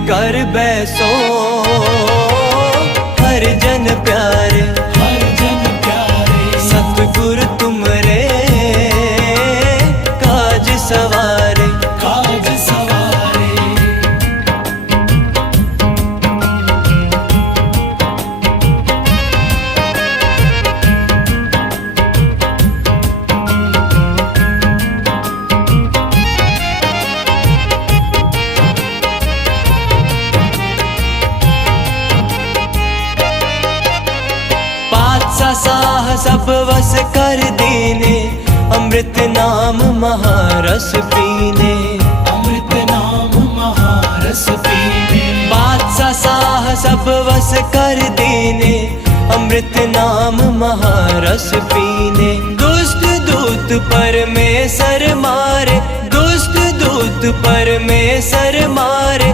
कर बैसो हर जन प्यारे, हर जन प्यारे। सतगुर तुमरे काज सवारे, काज सवारे। साह सब वस कर देने, अमृत नाम महारस पीने, अमृत नाम महारस पीने। बादशाह साह सब वस कर देने, अमृत नाम महारस पीने। दुष्ट दूत परमेश्वर मारे, दुष्ट दूत परमेश्वर मारे,